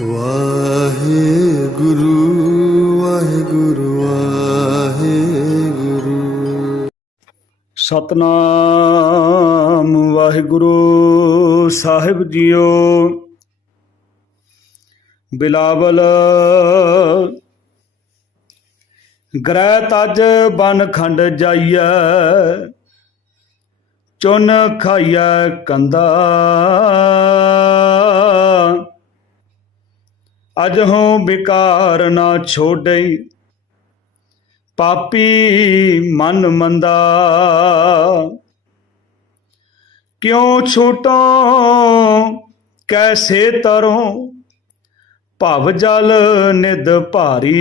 ਵਾਹਿਗੁਰੂ ਵਾਹਿਗੁਰੂ ਵਾਹਿਗੁਰੂ। ਸਤਨਾਮ ਵਾਹਿਗੁਰੂ, ਸਾਹਿਬ ਜੀਓ। ਬਿਲਾਵਲ, ਗ੍ਰਹਿ ਤਜ ਬਨ ਖੰਡ ਜਾਈਐ, ਚੁਨ ਖਾਈਐ ਕੰਦਾ। ਅਜਹੋਂ ਵਿਕਾਰ ਨਾ ਛੋੜਈ ਪਾਪੀ ਮਨ ਮੰਦਾ। ਕਿਉ ਛੂਟੋ? ਕੈਸੇ ਤਰੋਂ? ਭਵ ਜਲ ਨਿਦ ਭਾਰੀ।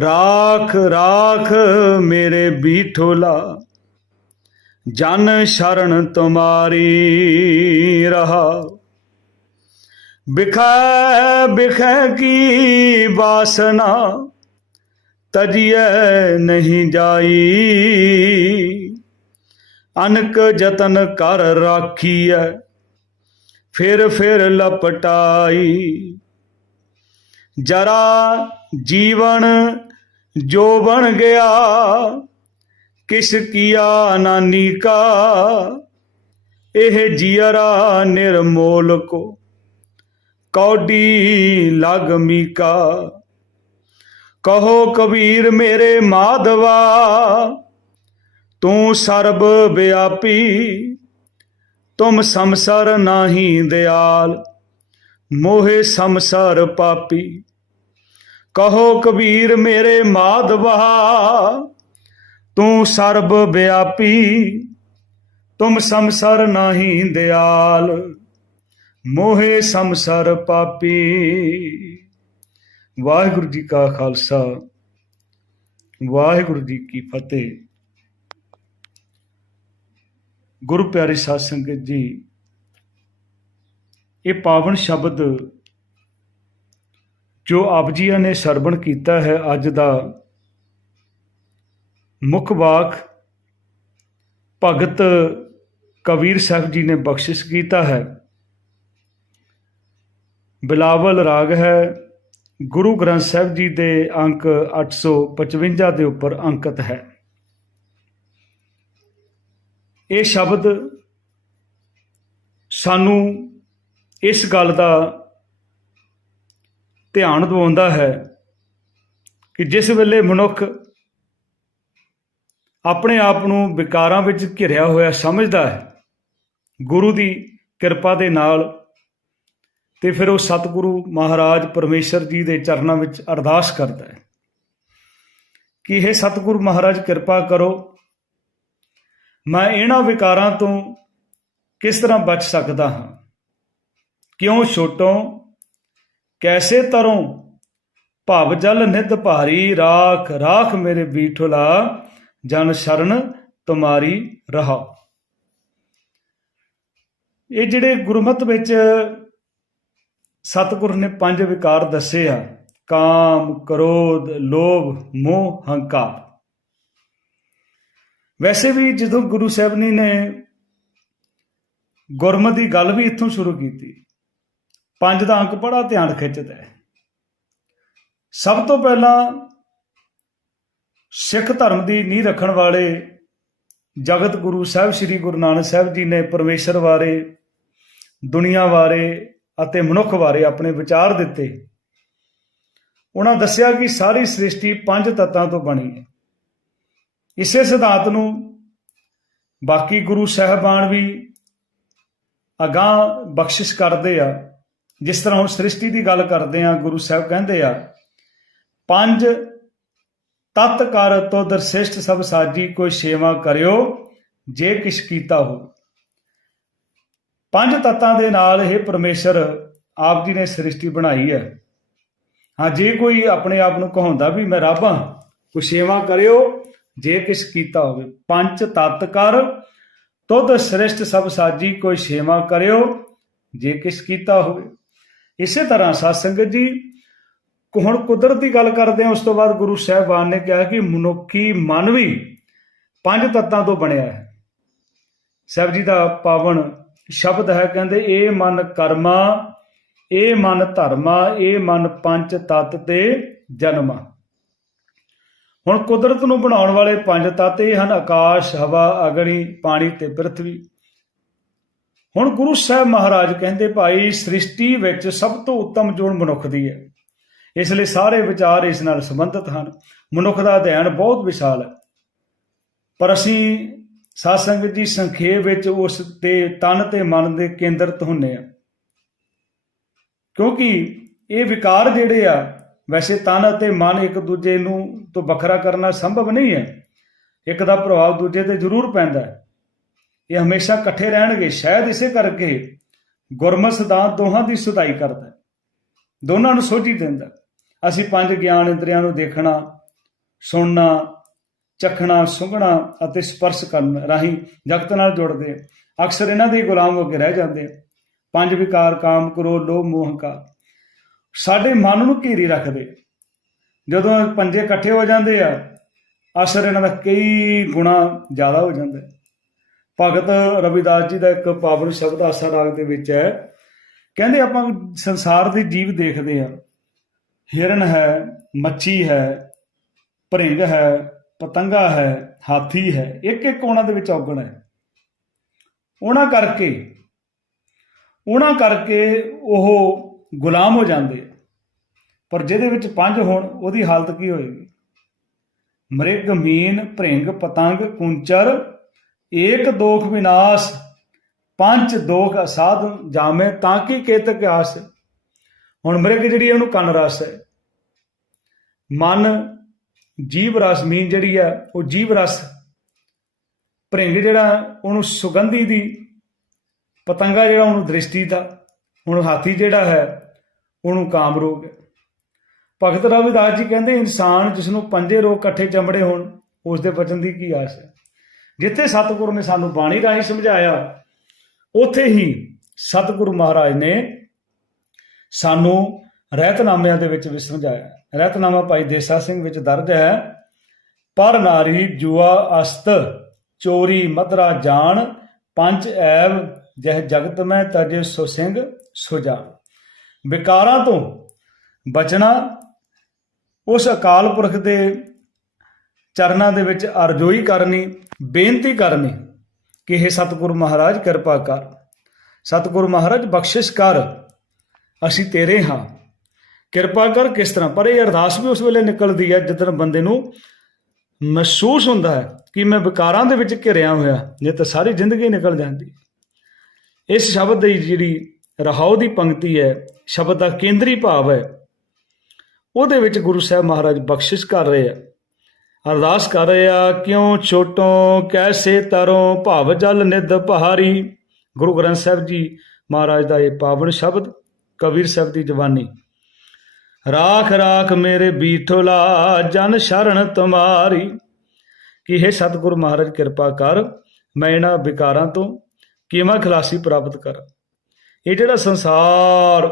ਰਾਖ ਰਾਖ ਮੇਰੇ ਬੀਠੋਲਾ। ਜਨ ਸ਼ਰਨ ਤੁਮਾਰੀ ਰਹਾ। ਬਿਖੈ ਬਿਖੈ ਕੀ ਵਾਸਨਾ? ਤਜਿਐ ਨਹੀਂ ਜਾਈ। ਅਨਕ ਜਤਨ ਕਰ ਰਾਖੀਐ, ਫਿਰ ਫਿਰ ਲਪਟਾਈ। ਜਰਾ ਜੀਵਨ ਜੋ ਬਣ ਗਿਆ, ਕਿਸ ਕੀਆ ਨਾਨੀ ਕਾ? ਇਹ ਜੀਅਰਾ ਨਿਰਮੋਲ ਕੋ। ਕੌਡੀ ਲਗ ਮੀਕਾ। ਕਹੋ ਕਬੀਰ ਮੇਰੇ ਮਾਧਵਾ, ਤੂੰ ਸਰਬ ਵਿਆਪੀ, ਤੁਮ ਸੰਸਰ ਨਾਹੀ ਦਿਆਲ, ਮੋਹਿ ਸੰਸਰ ਪਾਪੀ। ਕਹੋ ਕਬੀਰ ਮੇਰੇ ਮਾਧਵਾ, ਤੂੰ ਸਰਬ ਵਿਆਪੀ, ਤੁਮ ਸੰਸਰ ਨਾਹੀ ਦਿਆਲ। ਮੋਹੇ ਸੰਸਰ ਪਾਪੀ। ਵਾਹਿਗੁਰੂ ਜੀ ਕਾ ਖਾਲਸਾ, ਵਾਹਿਗੁਰੂ ਜੀ ਕੀ ਫਤਿਹ। ਗੁਰੂ ਪਿਆਰੇ ਸਾਧ ਸੰਗਤ ਜੀ, ਇਹ ਪਾਵਨ ਸ਼ਬਦ ਜੋ ਆਪ ਜੀਆਂ ਨੇ ਸਰਵਣ ਕੀਤਾ ਹੈ ਅੱਜ ਦਾ ਮੁੱਖ ਵਾਕ ਭਗਤ ਕਬੀਰ ਸਾਹਿਬ ਜੀ ਨੇ ਬਖਸ਼ਿਸ਼ ਕੀਤਾ ਹੈ। ਬਿਲਾਵਲ ਰਾਗ ਹੈ। ਗੁਰੂ ਗ੍ਰੰਥ ਸਾਹਿਬ ਜੀ ਦੇ ਅੰਕ 855 ਦੇ ਉੱਪਰ ਅੰਕਿਤ ਹੈ। ਇਹ ਸ਼ਬਦ ਸਾਨੂੰ ਇਸ ਗੱਲ ਦਾ ਧਿਆਨ ਦਿਵਾਉਂਦਾ ਹੈ ਕਿ ਜਿਸ ਵੇਲੇ ਮਨੁੱਖ ਆਪਣੇ ਆਪ ਨੂੰ ਵਿਕਾਰਾਂ ਵਿੱਚ ਘਿਰਿਆ ਹੋਇਆ ਸਮਝਦਾ ਹੈ, ਗੁਰੂ ਦੀ ਕਿਰਪਾ ਦੇ ਨਾਲ ਤੇ ਫਿਰ ਉਹ ਸਤਿਗੁਰੂ ਮਹਾਰਾਜ ਪਰਮੇਸ਼ਰ ਜੀ ਦੇ ਚਰਨਾਂ ਵਿੱਚ ਅਰਦਾਸ ਕਰਦਾ ਹੈ ਕਿ ਇਹ ਸਤਿਗੁਰੂ ਮਹਾਰਾਜ, ਕਿਰਪਾ ਕਰੋ। ਮੈਂ ਇਹਨਾਂ ਵਿਕਾਰਾਂ ਤੋਂ ਕਿਸ ਤਰ੍ਹਾਂ ਬਚ ਸਕਦਾ ਹਾਂ? ਕਿਉਂ ਛੋਟੋ? ਕੈਸੇ ਤਰੋਂ? ਭਵ ਜਲ ਨਿਧ ਭਾਰੀ, ਰਾਖ ਰਾਖ ਮੇਰੇ ਬੀਠੁਲਾ, ਜਨ ਸ਼ਰਨ ਤੁਮਾਰੀ ਰਹਾ ਇਹ ਜਿਹੜੇ ਗੁਰਮਤ ਵਿੱਚ ਸਤਿਗੁਰ ਨੇ ਪੰਜ ਵਿਕਾਰ ਦੱਸੇ ਆ, ਕਾਮ, ਕ੍ਰੋਧ, ਲੋਭ, ਮੋਹ, ਹੰਕਾਰ। ਵੈਸੇ ਵੀ ਜਦੋਂ ਗੁਰੂ ਸਾਹਿਬ ਨੇ ਨੇ ਗੁਰਮਤ ਦੀ ਗੱਲ ਵੀ ਇੱਥੋਂ ਸ਼ੁਰੂ ਕੀਤੀ, ਪੰਜ ਦਾ ਅੰਕ ਬੜਾ ਧਿਆਨ ਖਿੱਚਦਾ ਹੈ। ਸਭ ਤੋਂ ਪਹਿਲਾਂ ਸਿੱਖ ਧਰਮ ਦੀ ਨੀਂਹ ਰੱਖਣ ਵਾਲੇ ਜਗਤ ਗੁਰੂ ਸਾਹਿਬ, ਸ੍ਰੀ ਗੁਰੂ ਨਾਨਕ ਸਾਹਿਬ ਜੀ ਨੇ ਪਰਮੇਸ਼ਰ ਬਾਰੇ ਦੁਨੀਆ ਬਾਰੇ ਅਤੇ ਮਨੁੱਖ ਬਾਰੇ ਆਪਣੇ ਵਿਚਾਰ ਦਿੱਤੇ। ਉਹਨਾਂ ਦੱਸਿਆ ਕਿ ਸਾਰੀ ਸ੍ਰਿਸ਼ਟੀ ਪੰਜ ਤੱਤਾਂ ਤੋਂ ਬਣੀ ਹੈ। ਇਸੇ ਸਿਧਾਂਤ ਨੂੰ ਬਾਕੀ ਗੁਰੂ ਸਾਹਿਬਾਨ ਵੀ ਅਗਾਹ ਬਖਸ਼ਿਸ਼ ਕਰਦੇ ਆ। ਜਿਸ ਤਰ੍ਹਾਂ ਹੁਣ ਸ੍ਰਿਸ਼ਟੀ ਦੀ ਗੱਲ ਕਰਦੇ ਆ, ਗੁਰੂ ਸਾਹਿਬ ਕਹਿੰਦੇ ਆ, ਪੰਜ ਤਤ ਕਰ ਤੁਧ ਸ੍ਰਿਸ਼ਟ ਸਭ ਸਾਜੀ, ਕੋਈ ਸੇਵਾ ਕਰਿਓ, ਜੇ ਕਿਛ ਕੀਤਾ ਹੋ ਪੰਜ ਤੱਤਾਂ ਦੇ ਨਾਲ ਇਹ ਪਰਮੇਸ਼ਰ ਆਪ ਜੀ ਨੇ ਸ੍ਰਿਸ਼ਟੀ ਬਣਾਈ ਹੈ। ਹਾਂ, ਜੇ ਕੋਈ ਆਪਣੇ ਆਪ ਨੂੰ ਕਹਾਉਂਦਾ ਵੀ ਮੈਂ ਰੱਬ ਹਾਂ, ਕੋਈ ਸੇਵਾ ਕਰਿਓ, ਜੇ ਕਿਸ ਕੀਤਾ ਹੋਵੇ। ਪੰਜ ਤਤ ਕਰ, ਤੁਧ ਸ੍ਰਿਸ਼ਟ ਸਭ ਸਾਜੀ ਕੋਈ ਸੇਵਾ ਕਰਿਓ, ਜੇ ਕਿਸ ਕੀਤਾ ਹੋਵੇ। ਇਸੇ ਤਰ੍ਹਾਂ ਸਾਧ ਸੰਗਤ ਜੀ, ਹੁਣ ਕੁਦਰਤ ਦੀ ਗੱਲ ਕਰਦੇ ਹਾਂ, ਉਸ ਤੋਂ ਬਾਅਦ ਗੁਰੂ ਸਾਹਿਬਾਨ ਨੇ ਕਿਹਾ ਕਿ ਮਨੁੱਖੀ ਮਨ ਵੀ ਪੰਜ ਤੱਤਾਂ ਤੋਂ ਬਣਿਆ ਹੈ। ਸਾਹਿਬ ਜੀ ਦਾ ਪਾਵਨ ਸ਼ਬਦ ਹੈ ਕਹਿੰਦੇ, ਇਹ ਮਨ ਕਰਮਾ, ਇਹ ਮਨ ਧਰਮਾ, ਇਹ ਮਨ ਪੰਜ ਤਤ ਤੇ ਜਨਮਾ। ਹੁਣ ਕੁਦਰਤ ਨੂੰ ਬਣਾਉਣ ਵਾਲੇ ਪੰਜ ਤਤ ਇਹ ਹਨ, ਆਕਾਸ਼, ਹਵਾ, ਅਗਨੀ, ਪਾਣੀ ਤੇ ਪ੍ਰithvi। ਹੁਣ ਗੁਰੂ ਸਾਹਿਬ ਮਹਾਰਾਜ ਕਹਿੰਦੇ, ਭਾਈ, ਸ੍ਰਿਸ਼ਟੀ ਵਿੱਚ ਸਭ ਤੋਂ ਉੱਤਮ ਜੋਨ ਮਨੁੱਖ ਦੀ ਹੈ। ਇਸ ਲਈ ਸਾਰੇ ਵਿਚਾਰ ਇਸ ਨਾਲ ਸੰਬੰਧਿਤ ਹਨ। ਮਨੁੱਖ ਦਾ ਅਧਿਐਨ ਬਹੁਤ ਵਿਸ਼ਾਲ ਹੈ। ਪਰ ਅਸੀਂ ਸਾਧ ਸੰਗਤ ਜੀ ਸੰਖੇਪ ਵਿੱਚ ਉਸ ਤੇ ਤਨ ਤੇ ਮਨ ਦੇ ਕੇਂਦਰਿਤ ਹੁੰਨੇ ਆ। ਕਿਉਂਕਿ ਇਹ ਵਿਕਾਰ ਜਿਹੜੇ ਆ, ਵੈਸੇ ਤਨ ਅਤੇ ਮਨ ਇੱਕ ਦੂਜੇ ਨੂੰ ਤੋਂ ਵੱਖਰਾ ਕਰਨਾ ਸੰਭਵ ਨਹੀਂ ਹੈ। ਇੱਕ ਦਾ ਪ੍ਰਭਾਵ ਦੂਜੇ ਤੇ ਜ਼ਰੂਰ ਪੈਂਦਾ ਹੈ। ਇਹ ਹਮੇਸ਼ਾ ਇਕੱਠੇ ਰਹਿਣਗੇ, ਸ਼ਾਇਦ ਇਸੇ ਕਰਕੇ ਗੁਰਮਤ ਸਿਧਾਂਤ ਦੋਹਾਂ ਦੀ ਸੁਧਾਈ ਕਰਦਾ ਹੈ। ਦੋਨਾਂ ਨੂੰ ਸੋਝੀ ਦਿੰਦਾ ਅਸੀਂ ਪੰਜ ਗਿਆਨ ਇੰਦਰੀਆਂ ਨੂੰ ਦੇਖਣਾ, ਸੁਣਨਾ ਚਖਣਾ, ਸੁੰਘਣਾ ਅਤੇ ਸਪਰਸ਼ ਕਰਨ ਰਾਹੀਂ ਜਗਤ ਨਾਲ ਜੁੜਦੇ ਅਕਸਰ ਇਹਨਾਂ ਦੇ ਗੁਲਾਮ ਹੋ ਕੇ ਰਹਿ ਜਾਂਦੇ ਪੰਜ ਵਿਕਾਰ, ਕਾਮ, ਕ੍ਰੋਧ, ਲੋਭ, ਮੋਹ, ਹੰਕਾਰ। ਸਾਡੇ ਮਨ ਨੂੰ ਘੇਰੀ ਰੱਖਦੇ ਜਦੋਂ ਪੰਜੇ ਇਕੱਠੇ ਹੋ ਜਾਂਦੇ ਆ ਅਸਰ ਇਹਨਾਂ ਦਾ ਕਈ ਗੁਣਾ ਜ਼ਿਆਦਾ ਹੋ ਜਾਂਦਾ ਭਗਤ ਰਵਿਦਾਸ ਜੀ ਦਾ ਇੱਕ ਪਾਵਨ ਸ਼ਬਦ ਆਸਾ ਰਾਗ ਦੇ ਵਿੱਚ ਹੈ। ਕਹਿੰਦੇ ਆਪਾਂ ਸੰਸਾਰ ਦੇ ਜੀਵ ਦੇਖਦੇ ਆ। ਹਿਰਨ ਹੈ, ਮੱਛੀ ਹੈ, ਭਰਿੰਗ ਹੈ ਪਤੰਗਾ ਹੈ, ਹਾਥੀ ਹੈ ਇੱਕ ਇੱਕ ਉਹਨਾਂ ਦੇ ਵਿੱਚ ਔਗਣ ਹੈ। ਉਹਨਾਂ ਕਰਕੇ ਉਹਨਾਂ ਕਰਕੇ ਉਹ ਗੁਲਾਮ ਹੋ ਜਾਂਦੇ ਪਰ ਜਿਹਦੇ ਵਿੱਚ ਪੰਜ ਹੋਣ, ਉਹਦੀ ਹਾਲਤ ਕੀ ਹੋਏਗੀ? ਮ੍ਰਿਗ, ਮੀਨ, ਭ੍ਰਿੰਗ, ਪਤੰਗ, ਕੁੰਚਰ, ਏਕ ਦੋਖ ਵਿਨਾਸ਼, ਪੰਜ ਦੋਖ ਅਸਾਧ ਜਾਮੇ, ਤਾਂ ਕਿ ਕੇਤਕ ਆਸ ਹੁਣ ਮ੍ਰਿਗ ਜਿਹੜੀ ਉਹਨੂੰ ਕੰਨ ਰਸ ਹੈ। ਮਨ ਜੀਵ ਰਸ ਮੀਨ ਜਿਹੜੀ ਹੈ ਉਹ ਜੀਵ ਰਸ। ਭ੍ਰਿੰਗ ਜਿਹੜਾ, ਉਹਨੂੰ ਸੁਗੰਧੀ ਦੀ, ਪਤੰਗਾ ਜਿਹੜਾ, ਉਹਨੂੰ ਦ੍ਰਿਸ਼ਟੀ ਦਾ। ਹੁਣ ਹਾਥੀ ਜਿਹੜਾ ਹੈ, ਉਹਨੂੰ ਕਾਮ ਰੋਗ ਹੈ। ਭਗਤ ਰਵਿਦਾਸ ਜੀ ਕਹਿੰਦੇ, ਇਨਸਾਨ ਜਿਸ ਨੂੰ ਪੰਜੇ ਰੋਗ ਇਕੱਠੇ ਚਮੜੇ ਹੋਣ, ਉਸ ਦੇ ਬਚਨ ਦੀ ਕੀ ਆਸ ਹੈ? ਜਿੱਥੇ ਸਤਿਗੁਰੂ ਨੇ ਸਾਨੂੰ ਬਾਣੀ ਰਾਹੀਂ ਸਮਝਾਇਆ, ਉੱਥੇ ਹੀ ਸਤਿਗੁਰੂ ਮਹਾਰਾਜ ਨੇ ਸਾਨੂੰ ਰਹਿਤਨਾਮਿਆਂ ਦੇ ਵਿੱਚ ਵੀ ਸਮਝਾਇਆ। ਰਹਿਤਨਾਮਾ ਭਾਈ ਦੇਸਾ ਸਿੰਘ ਵਿੱਚ ਦਰਜ ਹੈ, ਪਰ ਨਾਰੀ ਜੁਆ ਅਸਤ, ਚੋਰੀ ਮਦਰਾ ਜਾਣ, ਪੰਜ ਐਵ, ਜਹ ਜਗਤ ਮੈਂ ਤਜੇ ਸੋ ਸਿੰਘ ਸੋ ਵਿਕਾਰਾਂ ਤੋਂ ਬਚਣਾ, ਉਸ ਅਕਾਲ ਪੁਰਖ ਦੇ ਚਰਨਾਂ ਦੇ ਵਿੱਚ ਅਰਜ਼ੋਈ ਕਰਨੀ, ਬੇਨਤੀ ਕਰਨੀ ਕਿ ਇਹ ਸਤਿਗੁਰੂ ਮਹਾਰਾਜ ਕਿਰਪਾ ਕਰ। ਸਤਿਗੁਰੂ ਮਹਾਰਾਜ ਬਖਸ਼ਿਸ਼ ਕਰ, ਅਸੀਂ ਤੇਰੇ ਹਾਂ। ਕਿਰਪਾ ਕਰ ਕਿਸ ਤਰ੍ਹਾਂ? ਪਰ ਇਹ ਅਰਦਾਸ ਵੀ ਉਸ ਵੇਲੇ ਨਿਕਲਦੀ ਹੈ ਜਦੋਂ ਬੰਦੇ ਨੂੰ ਮਹਿਸੂਸ ਹੁੰਦਾ ਹੈ ਕਿ ਮੈਂ ਵਿਕਾਰਾਂ ਦੇ ਵਿੱਚ ਘਿਰਿਆ ਹੋਇਆ ਜੇ ਤਾਂ ਸਾਰੀ ਜ਼ਿੰਦਗੀ ਨਿਕਲ ਜਾਂਦੀ। ਇਸ ਸ਼ਬਦ ਦੀ ਜਿਹੜੀ ਰਹਾਉ ਦੀ ਪੰਕਤੀ ਹੈ, ਸ਼ਬਦ ਦਾ ਕੇਂਦਰੀ ਭਾਵ ਹੈ। ਉਹਦੇ ਵਿੱਚ ਗੁਰੂ ਸਾਹਿਬ ਮਹਾਰਾਜ ਬਖਸ਼ਿਸ਼ ਕਰ ਰਹੇ ਆ। ਅਰਦਾਸ ਕਰ ਰਹੇ ਆ, ਕਿਉਂ ਛੋਟੋਂ, ਕੈਸੇ ਤਰੋਂ, ਭਵ ਜਲ ਨਿਧ ਪਹਾਰੀ। ਗੁਰੂ ਗ੍ਰੰਥ ਸਾਹਿਬ ਜੀ ਮਹਾਰਾਜ ਦਾ ਇਹ ਪਾਵਨ ਸ਼ਬਦ, ਕਬੀਰ ਸਾਹਿਬ ਦੀ ਜਵਾਨੀ। ਰਾਖ ਰਾਖ ਮੇਰੇ ਬੀਠੋਲਾ, ਜਨ ਸ਼ਰਨ ਤੁਮਾਰੀ। ਕਿ ਇਹ ਸਤਿਗੁਰੂ ਮਹਾਰਾਜ, ਕਿਰਪਾ ਕਰ ਮੈਂ ਇਹਨਾਂ ਵਿਕਾਰਾਂ ਤੋਂ ਕਿਵੇਂ ਖਲਾਸੀ ਪ੍ਰਾਪਤ ਕਰ। ਇਹ ਜਿਹੜਾ ਸੰਸਾਰ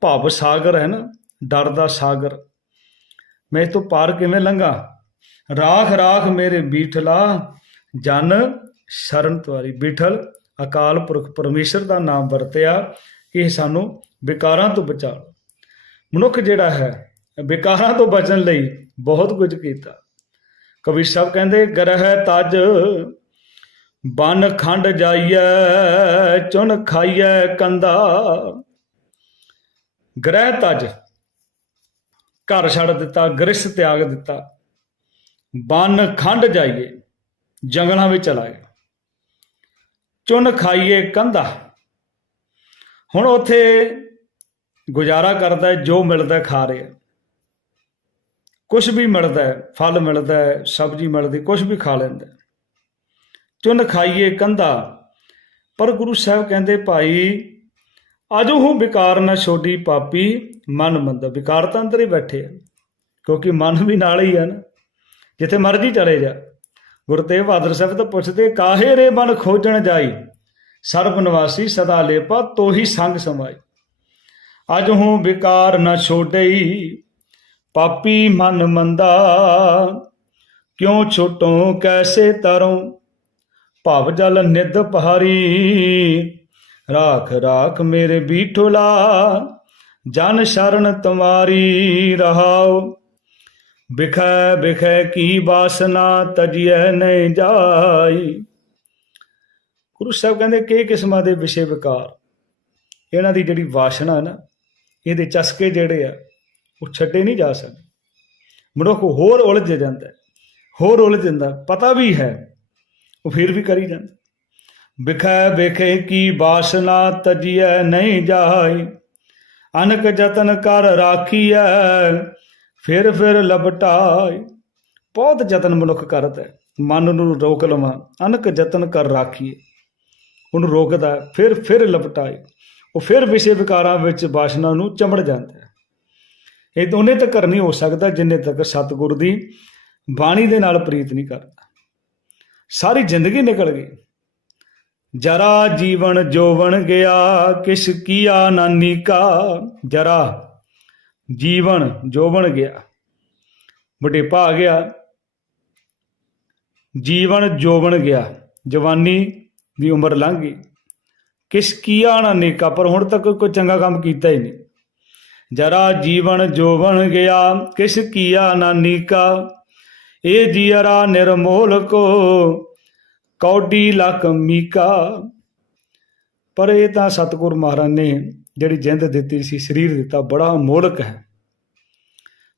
ਭਵ ਸਾਗਰ ਹੈ ਨਾ, ਡਰ ਦਾ ਸਾਗਰ, ਮੈਂ ਇਸ ਤੋਂ ਪਾਰ ਕਿਵੇਂ ਲੰਘਾਂ? ਰਾਖ ਰਾਖ ਮੇਰੇ ਬੀਠਲਾ, ਜਨ ਸ਼ਰਨ ਤੁਆਰੀ ਬੀਠਲ, ਅਕਾਲ ਪੁਰਖ ਪਰਮੇਸ਼ਰ ਦਾ ਨਾਮ ਵਰਤਿਆ ਕਿ ਇਹ ਸਾਨੂੰ ਵਿਕਾਰਾਂ ਤੋਂ ਬਚਾ। ਮਨੁੱਖ ਜਿਹੜਾ ਹੈ, ਵਿਕਾਰਾਂ ਤੋਂ ਬਚਣ ਲਈ ਬਹੁਤ ਕੁਝ ਕੀਤਾ। ਕਬੀਰ ਸਾਹਿਬ ਕਹਿੰਦੇ, ਗ੍ਰਹਿ ਤਜ ਬਨ ਖੰਡ ਜਾਈਐ, ਚੁਨ ਖਾਈਐ ਕੰਦਾ। ਗ੍ਰਹਿ ਤਜ, ਘਰ ਛੱਡ ਦਿੱਤਾ, ਗ੍ਰਹਿ ਤਿਆਗ ਦਿੱਤਾ। ਬਨ ਖੰਡ ਜਾਈਏ, ਜੰਗਲਾਂ ਵਿੱਚ ਚਲਾ ਗਿਆ ਚੁਨ ਖਾਈਏ ਕੰਧਾ ਹੁਣ ਉਥੇ ਗੁਜ਼ਾਰਾ ਕਰਦਾ ਜੋ ਮਿਲਦਾ ਖਾ ਰਿਹਾ ਕੁਝ ਵੀ ਮਿਲਦਾ ਫਲ ਮਿਲਦਾ ਸਬਜ਼ੀ ਮਿਲਦੀ ਕੁਝ ਵੀ ਖਾ ਲੈਂਦਾ ਚੁੰਨ ਖਾਈਏ ਕੰਧਾ, ਪਰ ਗੁਰੂ ਸਾਹਿਬ ਕਹਿੰਦੇ, ਭਾਈ ਅਜੋ ਹੂੰ ਵਿਕਾਰ ਨਾ ਛੋਡੀ ਪਾਪੀ, ਮਨ ਮੰਦਾ। ਵਿਕਾਰ ਤਾਂ ਅੰਦਰ ਹੀ ਬੈਠੇ ਆ, ਕਿਉਂਕਿ ਮਨ ਵੀ ਨਾਲ ਹੀ ਆ ਨਾ। ਜਿੱਥੇ ਮਰਜ਼ੀ ਚਲੇ ਜਾ। ਗੁਰੂ ਤੇਗ ਬਹਾਦਰ ਸਾਹਿਬ ਤਾਂ ਪੁੱਛਦੇ, ਕਾਹੇ ਰੇ ਬਨ ਖੋਜਣ ਜਾਈ? ਸਰਬ ਨਿਵਾਸੀ ਸਦਾ ਲੇਪਾ, ਤੋਹੀ ਸੰਗ ਸਮਾਈ ਅਜ ਹੂੰ ਵਿਕਾਰ ਨ ਛੋਡਈ, ਪਾਪੀ ਮਨ ਮੰਦਾ, ਕਿਉ ਛੋਟੋਂ ਕੈਸੇ ਤਰੋਂ? ਭਵ ਜਲ ਨਿਧ ਪਹਾਰੀ, ਰਾਖ ਰਾਖ ਮੇਰੇ ਬੀਠੋਲਾ, ਜਨ ਸ਼ਰਨ ਤੁਮਾਰੀ ਰਹਾਓ। ਬਿਖੈ ਬਿਖੈ ਕੀ ਬਾਸਨਾ ਤਜਿਐ ਨਹੀਂ ਜਾਈ। ਗੁਰੂ ਸਾਹਿਬ ਕਹਿੰਦੇ, ਕਿ ਕਿਸਮਾਂ ਦੇ ਵਿਸ਼ੇ ਵਿਕਾਰ? ਇਹਨਾਂ ਦੀ ਜਿਹੜੀ ਵਾਸ਼ਨਾ ਹੈ ਨਾ ਇਹਦੇ ਚਸਕੇ ਜਿਹੜੇ ਆ, ਉਹ ਛੱਡੇ ਨਹੀਂ ਜਾ ਸਕਦੇ। ਮਨੁੱਖ ਹੋਰ ਉਲਝ ਜਾਂਦਾ ਹੋਰ ਉਲਝ ਜਾਂਦਾ ਪਤਾ ਵੀ ਹੈ, ਉਹ ਫਿਰ ਵੀ ਕਰੀ ਜਾਂਦਾ ਬਿਖੈ ਬਿਖੇ ਕੀ ਬਾਸਨਾ ਤਜਿਐ ਨਹੀਂ ਜਾਈ, ਅਨਕ ਯਤਨ ਕਰ ਰਾਖੀਐ, ਫਿਰ ਫਿਰ ਲਪਟਾਈ। ਬਹੁਤ ਯਤਨ ਮਨੁੱਖ ਕਰਦਾ ਮਨ ਨੂੰ ਰੋਕ ਲਵਾਂ, ਅਨਕ ਯਤਨ ਕਰ ਰਾਖੀਏ। ਉਹਨੂੰ ਰੋਕਦਾ, ਫਿਰ ਫਿਰ ਲਪਟਾਏ ਉਹ ਫਿਰ ਵਿਸ਼ੇ ਵਿਕਾਰਾਂ ਵਿੱਚ ਬਾਸ਼ਨਾ ਨੂੰ ਚਮੜ ਜਾਂਦਾ ਹੈ ਇਹ ਦੋਨੇ ਤੱਕ ਨਹੀਂ ਹੋ ਸਕਦਾ ਜਿੰਨੇ ਤੱਕ ਸਤਿਗੁਰ ਦੀ ਬਾਣੀ ਦੇ ਨਾਲ ਪ੍ਰੀਤ ਨਹੀਂ ਕਰਦਾ। ਸਾਰੀ ਜ਼ਿੰਦਗੀ ਨਿਕਲ ਗਈ। ਜਰਾ ਜੀਵਨ ਜੋਵਨ ਗਿਆ, ਕਿਸ ਕੀਆ ਨਾਨੀ ਕਾ। ਜਰਾ ਜੀਵਨ ਜੋਵਨ ਗਿਆ। ਬੁਢੇਪਾ ਆ ਗਿਆ। ਜੀਵਨ ਜੋਵਨ ਗਿਆ। ਜਵਾਨੀ ਦੀ ਉਮਰ ਲੰਘ ਗਈ। ਕਿਸ ਕੀਆ ਨਾ ਨੇਕਾ, ਪਰ ਹੁਣ ਤੱਕ ਕੋਈ ਚੰਗਾ ਕੰਮ ਕੀਤਾ ਹੀ ਨਹੀਂ। ਜਰਾ ਜੀਵਨ ਜੋਵਨ ਗਿਆ, ਕਿਸ ਕੀਆ ਨਾ ਨੀਕਾ ਇਹ ਜੀਰਾ ਨਿਰਮੋਲ ਕੋ, ਕੌਡੀ ਲਖ ਮੀਕਾ। ਪਰ ਇਹ ਤਾਂ ਸਤਿਗੁਰ ਮਹਾਰਾਜ ਨੇ ਜਿਹੜੀ ਜਿੰਦ ਦਿੱਤੀ ਸੀ, ਸਰੀਰ ਦਿੱਤਾ, ਬੜਾ ਮੋਲਕ ਹੈ।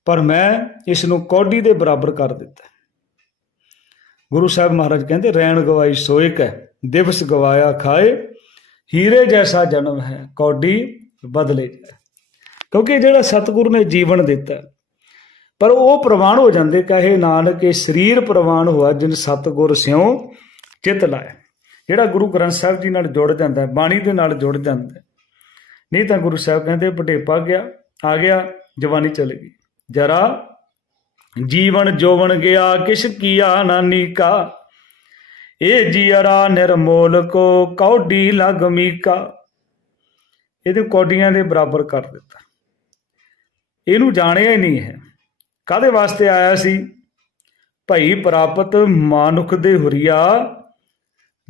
ਪਰ ਮੈਂ ਇਸ ਨੂੰ ਕੌਡੀ ਦੇ ਬਰਾਬਰ ਕਰ ਦਿੱਤਾ। ਗੁਰੂ ਸਾਹਿਬ ਮਹਾਰਾਜ ਕਹਿੰਦੇ, ਰੈਣ ਗਵਾਈ ਸੋਇਕ ਹੈ, ਦਿਵਸ ਗਵਾਇਆ ਖਾਏ। ਹੀਰੇ ਜੈਸਾ ਜਨਮ ਹੈ, ਕੌਡੀ ਬਦਲੇ ਜਾਏ। ਕਿਉਂਕਿ ਜਿਹੜਾ ਸਤਿਗੁਰੂ ਨੇ ਜੀਵਨ ਦਿੱਤਾ, ਪਰ ਉਹ ਪ੍ਰਵਾਨ ਹੋ ਜਾਂਦੇ, ਕਹੇ ਨਾਨਕ, ਇਹ ਸਰੀਰ ਪ੍ਰਵਾਨ ਹੋਆ ਜਿਨ ਸਤਿਗੁਰ ਸਿਉ ਚਿਤ ਲਾਇਆ ਜਿਹੜਾ ਗੁਰੂ ਗ੍ਰੰਥ ਸਾਹਿਬ ਜੀ ਨਾਲ ਜੁੜ ਜਾਂਦਾ ਬਾਣੀ ਦੇ ਨਾਲ ਜੁੜ ਜਾਂਦਾ ਨਹੀਂ ਤਾਂ ਗੁਰੂ ਸਾਹਿਬ ਕਹਿੰਦੇ ਬਟੇਪਾ ਗਿਆ, ਆ ਗਿਆ, ਜਵਾਨੀ ਚਲੇ ਗਈ। ਜਰਾ ਜੀਵਨ ਜੋਵਨ ਗਿਆ, ਕਿਛ ਕੀਆ ਨਾਨੀ ਕਾ ਇਹ ਜੀਰਾ ਨਿਰਮੋਲ ਕੋ ਕੌਡੀ ਲਗਮੀ ਕਾ ਇਹਦੇ ਕੌਡੀਆਂ ਦੇ ਬਰਾਬਰ ਕਰ ਦਿੱਤਾ। ਇਹਨੂੰ ਜਾਣਿਆ ਹੀ ਨਹੀਂ ਹੈ। ਕਾਦੇ ਵਾਸਤੇ ਆਇਆ ਸੀ? ਭਈ ਪ੍ਰਾਪਤ ਮਾਨੁਖ ਦੇ ਹੁਰੀਆ,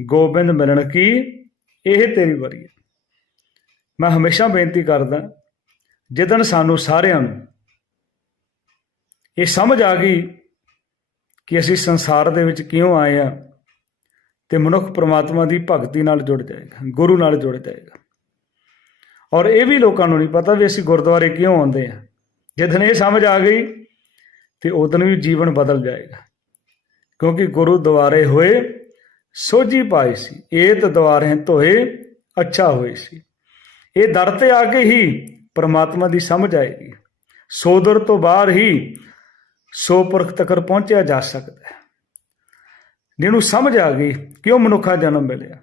ਗੋਬਿੰਦ ਮਿਲਣ ਕੀ? ਇਹ ਤੇਰੀ ਵਾਰੀ ਹੈ। ਮੈਂ ਹਮੇਸ਼ਾ ਬੇਨਤੀ ਕਰਦਾ, ਜਿੱਦਣ ਸਾਨੂੰ ਸਾਰਿਆਂ ਨੂੰ ਇਹ ਸਮਝ ਆ ਗਈ ਕਿ ਅਸੀਂ ਸੰਸਾਰ ਦੇ ਵਿੱਚ ਕਿਉਂ ਆਏ ਆ ਤੇ ਮਨੁੱਖ ਪ੍ਰਮਾਤਮਾ ਦੀ ਭਗਤੀ ਨਾਲ ਜੁੜ ਜਾਏਗਾ, ਗੁਰੂ ਨਾਲ ਜੁੜ ਜਾਏਗਾ। ਔਰ ਇਹ ਵੀ ਲੋਕਾਂ ਨੂੰ ਨਹੀਂ ਪਤਾ ਵੀ ਅਸੀਂ ਗੁਰਦੁਆਰੇ ਕਿਉਂ ਆਉਂਦੇ ਆ ਜਦੋਂ ਇਹ ਸਮਝ ਆ ਗਈ, ਤੇ ਉਦੋਂ ਵੀ ਜੀਵਨ ਬਦਲ ਜਾਏਗਾ। ਕਿਉਂਕਿ ਗੁਰੂ ਦੁਆਰੇ ਹੋਏ, ਸੋਝੀ ਪਾਈ ਸੀ। ਏਤ ਦੁਆਰੇ ਧੋਏ ਅੱਛਾ ਹੋਏ ਸੀ। ਇਹ ਦਰ ਤੇ ਆ ਕੇ ਹੀ ਪਰਮਾਤਮਾ ਦੀ ਸਮਝ ਆਏਗੀ। ਸੋਦਰ ਤੋਂ ਬਾਹਰ ਹੀ ਸੋ ਪੁਰਖ ਤੱਕ ਪਹੁੰਚਿਆ ਜਾ ਸਕਦਾ ਹੈ। ਜਿਹਨੂੰ ਸਮਝ ਆ ਗਈ ਕਿਉਂ ਮਨੁੱਖਾ ਜਨਮ ਮਿਲਿਆ।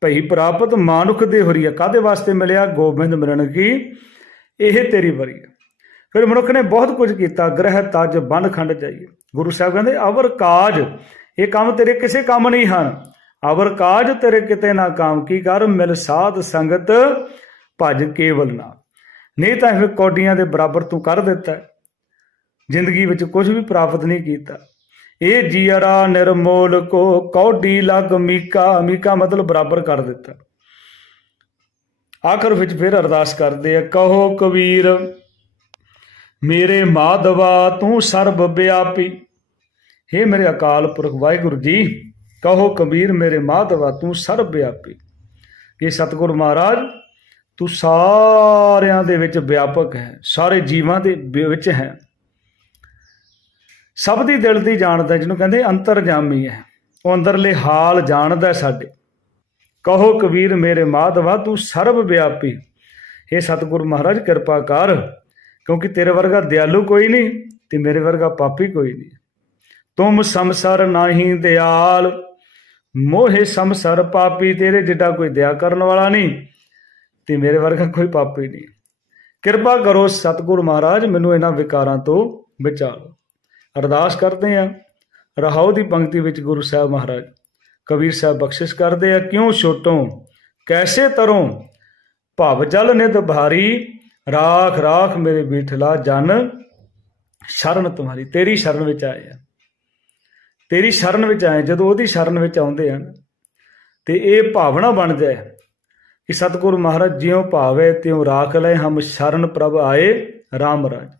ਭਈ ਪ੍ਰਾਪਤ ਮਾਨੁਖ ਦੇ ਹੋਰੀਆ ਕਾਦੇ ਵਾਸਤੇ ਮਿਲਿਆ? ਗੋਬਿੰਦ ਮਿਲਣ ਕੀ? ਇਹ ਤੇਰੀ ਵਰੀ ਫਿਰ ਮਨੁੱਖ ਨੇ ਬਹੁਤ ਕੁਝ ਕੀਤਾ। ਗ੍ਰਹਿ, ਤਜ ਬਨ ਖੰਡ ਜਾਈਏ ਗੁਰੂ ਸਾਹਿਬ ਕਹਿੰਦੇ, ਅਵਰ ਕਾਜ, ਇਹ ਕੰਮ ਤੇਰੇ ਕਿਸੇ ਕੰਮ ਨਹੀਂ ਹਨ। ਅਵਰ ਕਾਜ ਤੇਰੇ ਕਿਤੇ ਨਾ ਕੰਮ। ਕੀ ਕਰ? ਮਿਲ ਸਾਧ ਸੰਗਤ, ਭਜ ਕੇਵਲ ਨਾ। ਨਹੀਂ ਤਾਂ ਇਹ ਕੌਡੀਆਂ ਦੇ ਬਰਾਬਰ ਤੂੰ ਕਰ ਦਿੱਤਾ। ਜ਼ਿੰਦਗੀ ਵਿੱਚ ਕੁਝ ਵੀ ਪ੍ਰਾਪਤ ਨਹੀਂ ਕੀਤਾ। ਇਹ ਜੀਰਾ ਨਿਰਮੋਲ ਕੋ ਕੌਡੀ ਲਗ ਮੀਕਾ ਮੀਕਾ ਮਤਲਬ ਬਰਾਬਰ ਕਰ ਦਿੱਤਾ। ਆਖਰ ਵਿੱਚ ਫਿਰ ਅਰਦਾਸ ਕਰਦੇ ਆ, ਕਹੋ ਕਬੀਰ, ਮੇਰੇ ਮਾਧਵਾ ਤੂੰ ਸਰਬ ਵਿਆਪੀ। हे ਮੇਰੇ ਅਕਾਲ ਪੁਰਖ, ਵਾਹਿਗੁਰੂ ਜੀ, ਕਹੋ ਕਬੀਰ, ਮੇਰੇ ਮਾਧਵਾ ਤੂੰ ਸਰਬ ਵਿਆਪੀ। ਇਹ ਸਤਿਗੁਰ ਮਹਾਰਾਜ, ਤੂੰ ਸਾਰਿਆਂ ਦੇ ਵਿੱਚ ਵਿਆਪਕ ਹੈ, ਸਾਰੇ ਜੀਵਾਂ ਦੇ ਵਿੱਚ ਹੈ। ਸਭ ਦੀ ਦਿਲ ਦੀ ਜਾਣਦਾ ਜਿਹਨੂੰ ਕਹਿੰਦੇ ਅੰਤਰਜਾਮੀ ਹੈ। ਉਹ ਅੰਦਰਲੇ ਹਾਲ ਜਾਣਦਾ ਸਾਡੇ। ਕਹੋ ਕਬੀਰ ਮੇਰੇ ਮਾਧਵਾ, ਤੂੰ ਸਰਬ ਵਿਆਪੀ। हे ਸਤਿਗੁਰ ਮਹਾਰਾਜ, ਕਿਰਪਾ ਕਰ, ਕਿਉਂਕਿ ਤੇਰੇ ਵਰਗਾ ਦਿਆਲੂ ਕੋਈ ਨਹੀਂ ਤੇ ਮੇਰੇ ਵਰਗਾ ਪਾਪੀ ਕੋਈ ਨਹੀਂ। ਤੁਮ ਸੰਸਰ ਨਾਹੀ ਦਿਆਲ, ਮੋਹੇ ਸੰਸਰ ਪਾਪੀ, ਤੇਰੇ ਜਿੱਡਾ ਕੋਈ ਦਇਆ ਕਰਨ ਵਾਲਾ ਨਹੀਂ ਤੇ ਮੇਰੇ ਵਰਗਾ ਕੋਈ ਪਾਪੀ ਨਹੀਂ। ਕਿਰਪਾ ਕਰੋ ਸਤਿਗੁਰ ਮਹਾਰਾਜ, ਮੈਨੂੰ ਇਹਨਾਂ ਵਿਕਾਰਾਂ ਤੋਂ ਬਚਾ ਅਰਦਾਸ ਕਰਦੇ ਆ ਰਹਾਉ ਦੀ ਪੰਕਤੀ ਵਿੱਚ ਗੁਰੂ ਸਾਹਿਬ ਮਹਾਰਾਜ, ਕਬੀਰ ਸਾਹਿਬ ਬਖਸ਼ਿਸ਼ ਕਰਦੇ ਆ ਕਿਉਂ ਛੋਟੋਂ? ਕੈਸੇ ਤਰੋਂ? ਭਵ ਜਲ ਨਿਧ ਭਾਰੀ, ਰਾਖ ਰਾਖ ਮੇਰੇ ਬੀਠਲਾ ਜਨ, ਸ਼ਰਨ ਤੁਹਾਰੀ। ਤੇਰੀ ਸ਼ਰਨ ਵਿੱਚ ਆਏ ਆ ਤੇਰੀ ਸ਼ਰਨ ਵਿੱਚ ਆਏ, ਜਦੋਂ ਉਹਦੀ ਸ਼ਰਨ ਵਿੱਚ ਆਉਂਦੇ ਹਨ, ਤੇ ਇਹ ਭਾਵਨਾ ਬਣ ਜਾਏ ਕਿ ਸਤਿਗੁਰੂ ਮਹਾਰਾਜ ਜਿਉ ਭਾਵੇ, ਤਿਉ ਰਾਖ ਲੈ ਹਮ ਸ਼ਰਨ ਪ੍ਰਭ ਆਏ RAM ਰਾਜ।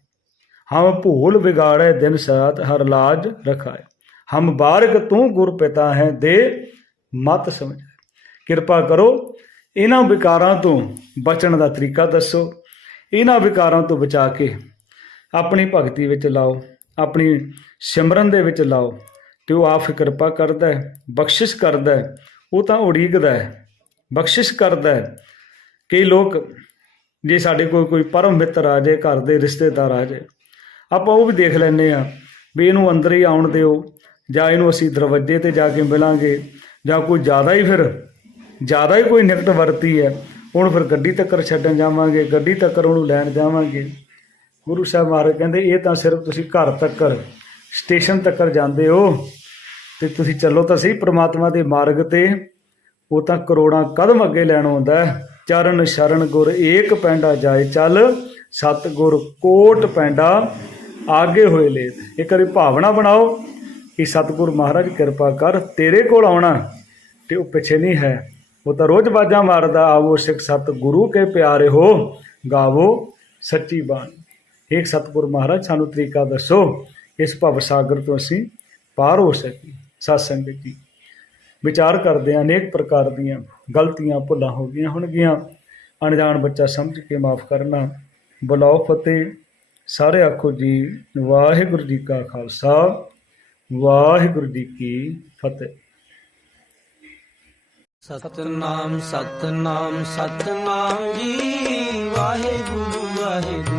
ਹਮ ਭੂਲ ਵਿਗਾੜੇ ਦਿਨ ਸਾਤ ਹਰ ਲਾਜ ਰਖਾਏ ਹਮ ਬਾਰਕ ਤੂੰ ਗੁਰ ਪਿਤਾ ਹੈ, ਦੇ ਮਤ ਸਮਝ। ਕਿਰਪਾ ਕਰੋ, ਇਹਨਾਂ ਵਿਕਾਰਾਂ ਤੋਂ ਬਚਣ ਦਾ ਤਰੀਕਾ ਦੱਸੋ। ਇਹਨਾਂ ਵਿਕਾਰਾਂ ਤੋਂ ਬਚਾ ਕੇ ਆਪਣੀ ਭਗਤੀ ਵਿੱਚ ਲਾਓ, ਆਪਣੀ ਸਿਮਰਨ ਦੇ ਵਿੱਚ ਲਾਓ। ਤੇ ਉਹ ਆਪ ਕਿਰਪਾ ਕਰਦਾ ਹੈ, ਬਖਸ਼ਿਸ਼ ਕਰਦਾ ਹੈ, ਉਹ ਤਾਂ ਉਡੀਕਦਾ ਹੈ, ਬਖਸ਼ਿਸ਼ ਕਰਦਾ ਹੈ। ਕਈ ਲੋਕ ਜੇ ਸਾਡੇ ਕੋਲ ਕੋਈ ਪਰਮ ਮਿੱਤਰ ਆ ਜਾਏ, ਘਰ ਦੇ ਰਿਸ਼ਤੇਦਾਰ ਆ ਜਾਏ ਆਪਾਂ ਉਹ ਵੀ ਦੇਖ ਲੈਂਦੇ ਆ ਵੀ ਇਹਨੂੰ ਅੰਦਰ ਹੀ ਆਉਣ ਦਿਓ, ਜਾਂ ਇਹਨੂੰ ਅਸੀਂ ਦਰਵਾਜ਼ੇ ਤੇ ਜਾ ਕੇ ਮਿਲਾਂਗੇ, ਜਾਂ ਕੋਈ ਜ਼ਿਆਦਾ ਹੀ ਫਿਰ, ਜ਼ਿਆਦਾ ਹੀ ਕੋਈ ਨਿਕਟ ਵਰਤੀ ਹੈ, ਹੁਣ ਫਿਰ ਗੱਡੀ ਤੱਕ ਛੱਡਣ ਜਾਵਾਂਗੇ, ਗੱਡੀ ਤੱਕ ਉਹਨੂੰ ਲੈਣ ਜਾਵਾਂਗੇ। ਗੁਰੂ ਸਾਹਿਬ ਮਹਾਰਾਜ ਕਹਿੰਦੇ, ਇਹ ਤਾਂ ਸਿਰਫ ਤੁਸੀਂ ਘਰ ਤੱਕ ਸਟੇਸ਼ਨ ਤੱਕ ਜਾਂਦੇ ਹੋ, ਤੇ ਤੁਸੀਂ ਚੱਲੋ ਤਾਂ ਸਹੀ, ਪ੍ਰਮਾਤਮਾ ਦੇ ਮਾਰਗ ਤੇ, ਉਹ ਤਾਂ ਕਰੋੜਾਂ ਕਦਮ ਅੱਗੇ ਲੈਣ ਆਉਂਦਾ ਹੈ। ਚਰਨ ਸ਼ਰਨ ਗੁਰ ਏਕ ਪੈਂਡਾ ਜਾਏ ਚੱਲ ਸਤ ਗੁਰ ਕੋਟ ਪੈਂਡਾ ਆਗੇ ਹੋਏ ਲੈ ਇੱਕ ਵਾਰੀ ਭਾਵਨਾ ਬਣਾਓ ਕਿ ਸਤਿਗੁਰ ਮਹਾਰਾਜ ਕਿਰਪਾ ਕਰ ਤੇਰੇ ਕੋਲ ਆਉਣਾ ਤੇ ਉਹ ਪਿੱਛੇ ਨਹੀਂ ਹੈ। ਉਹ ਤਾਂ ਰੋਜ਼ ਬਾਜਾਂ ਮਾਰਦਾ, ਆਵੋ ਸਿੱਖ ਸਤਿਗੁਰੂ ਕੇ ਪਿਆਰੇ ਹੋ, ਗਾਵੋ ਸੱਚੀ ਬਾਣੀ। ਇੱਕ ਸਤਿਗੁਰ ਮਹਾਰਾਜ, ਸਾਨੂੰ ਤਰੀਕਾ ਦੱਸੋ, ਇਸ ਭਵ ਸਾਗਰ ਤੋਂ ਅਸੀਂ ਪਾਰ ਹੋ ਸਕੀਏ ਸਤ ਜੀ। ਵਿਚਾਰ ਕਰਦੇ ਹਾਂ, ਅਨੇਕ ਪ੍ਰਕਾਰ ਦੀਆਂ ਗਲਤੀਆਂ, ਭੁੱਲਾਂ ਹੋ ਗਈਆਂ ਹੋਣਗੀਆਂ। ਅਣਜਾਣ ਬੱਚਾ ਸਮਝ ਕੇ ਮਾਫ ਕਰਨਾ, ਬੁਲਾਓ ਫਤਿਹ। ਸਾਰੇ ਆਖੋ ਜੀ, ਵਾਹਿਗੁਰੂ ਜੀ ਕਾ ਖਾਲਸਾ, ਵਾਹਿਗੁਰੂ ਜੀ ਕੀ ਫਤਿਹ। ਸਤਨਾਮ ਸਤਨਾਮ ਸਤਨਾਮ ਜੀ, ਵਾਹਿਗੁਰੂ ਵਾਹਿਗੁਰੂ।